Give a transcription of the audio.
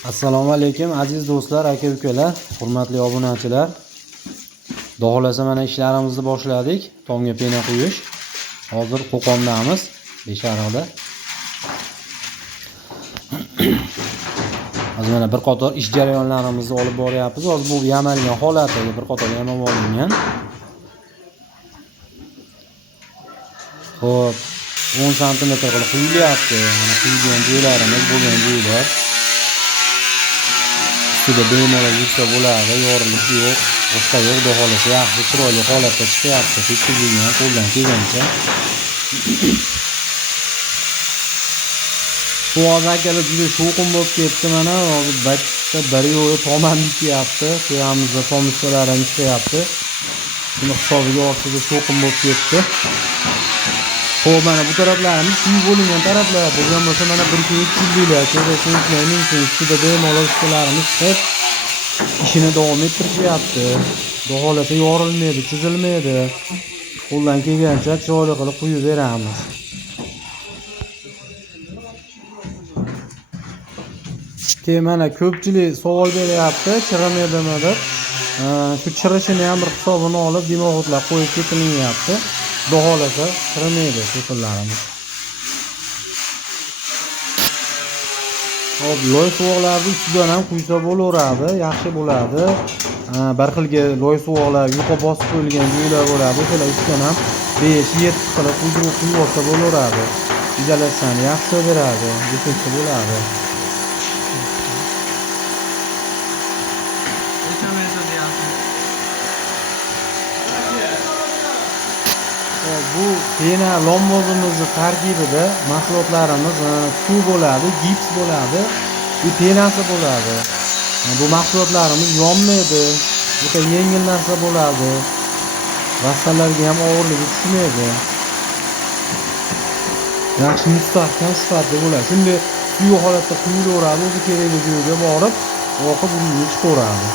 Assalomu alaykum aziz do'stlar, aka-ukalar, hurmatli obunachilar. Xohlasa mana ishlarimizni boshladik. Tomga pena quyish. Hozir Qo'qondamiz, Beshariqda. Hozir mana bir qator ish jarayonlarimizni olib boryapmiz. Hozir bu yamalgan holatdagi bir qator yamab olingan. Xo'p, 10 sm qilib quyilyapti. Mana quyilgan joylarimiz bo'lgan joylar. Ustida bemalol yursa bo'ladi, yorilib yo'q, boshqa yo'q, xohlasa yaxshi chiroyli holatda chiqyapti, tekshirilgan qo'ldan kelgancha. Bu akalar juda shovqin bo'lib ketdi, mana hozir bitta bir yo'li tomonni kiyapti, suyamizda tomishlarimiz chiqyapti. Buni hisobiga ortida shovqin bo'lib ketdi. Xo'p, mana bu taraflarimiz kuy bo'lingan taraflar bo'lgan bo'lsa, mana 1-2 yilliklar, ko'rasizlarning ustida bemalol ustalarimiz hep ishini davom ettirishyapti. Xohlasa yorilmaydi, chizilmaydi. Qo'ldan kelgancha chiroyli qilib quyib beramiz. Keyin mana ko'pchilik savol beryapti, chirimaydimi deb. Shu chirishini ham bir hisobini olib, dimoqotlab qo'yib ketilyapti. Xohlasa chirimaydi to'sinlarimiz. Hop, loy suvoqlarni ustidan ham quysa bo'laveradi, yaxshi bo'ladi. Bir xilga loy suvoqlar yuqa bosib qo'yilgan joylar bo'ladi. O'shalar ustidan ham 5-7 qilib quyib olsa bo'laveradi. Izolyatsiyani yaxshi beradi, defekti bo'ladi. Bu pena lombozimizning tarkibida mahsulotlarimiz suv bo'ladi, gips bo'ladi, penasi bo'ladi. Bu mahsulotlarimiz yonmaydi, juda yengil narsa bo'ladi. Vassalarga ham og'irligi tushmaydi. Yaxshi mustahkam sifatli bo'ladi. Shunday suyuq holatda quyilaveradi, o'zi kerakli joyga borib, oqib chiqaveradi.